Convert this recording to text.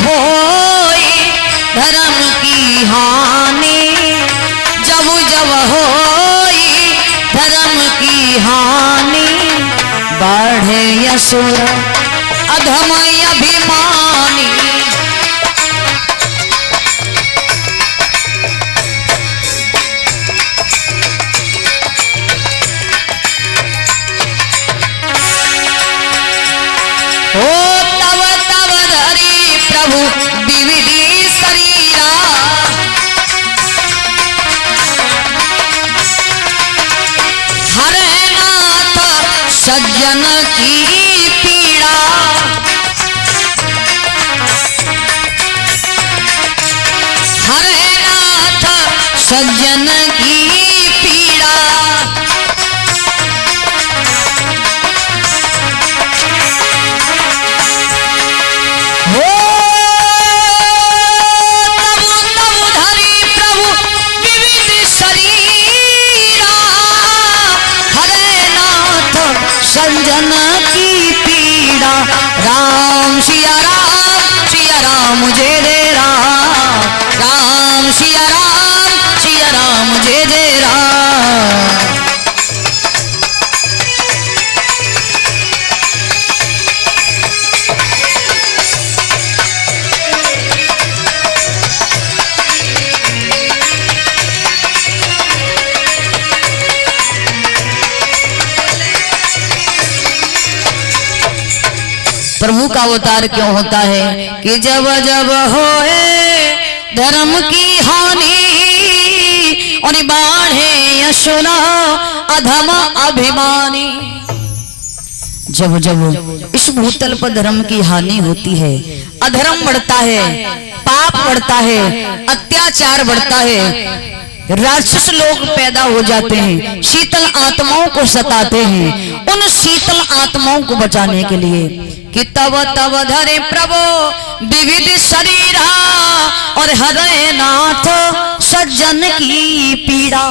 होई धर्म की हानि, जब जब होई धर्म की हानि, बढ़े असुर अधम अभिमानी। ओ तव तव धरी प्रभु विविधि शरीरा, हरे नाथ सज्जन की पीड़ा, हरे नाथ सज्जन की पीड़ा। हो तब तब धरी प्रभु विविध शरीरा, हरे नाथ सज्जन की पीड़ा। राम सिया राम जय जय राम, राम सिया राम जय जय राम। प्रभु का अवतार क्यों होता है कि जब जब होए धर्म की हानि, और बाढ़े असुर अधम अभिमानी। जब जब इस भूतल पर धर्म की हानि होती है, अधर्म बढ़ता है, पाप बढ़ता है, अत्याचार बढ़ता है, राक्षस लोग पैदा हो जाते हैं, शीतल आत्माओं को सताते हैं। उन शीतल आत्माओं को बचाने के लिए कि तव तव धरे प्रभु विविध शरीरा, और हरे नाथ सज्जन की पीड़ा।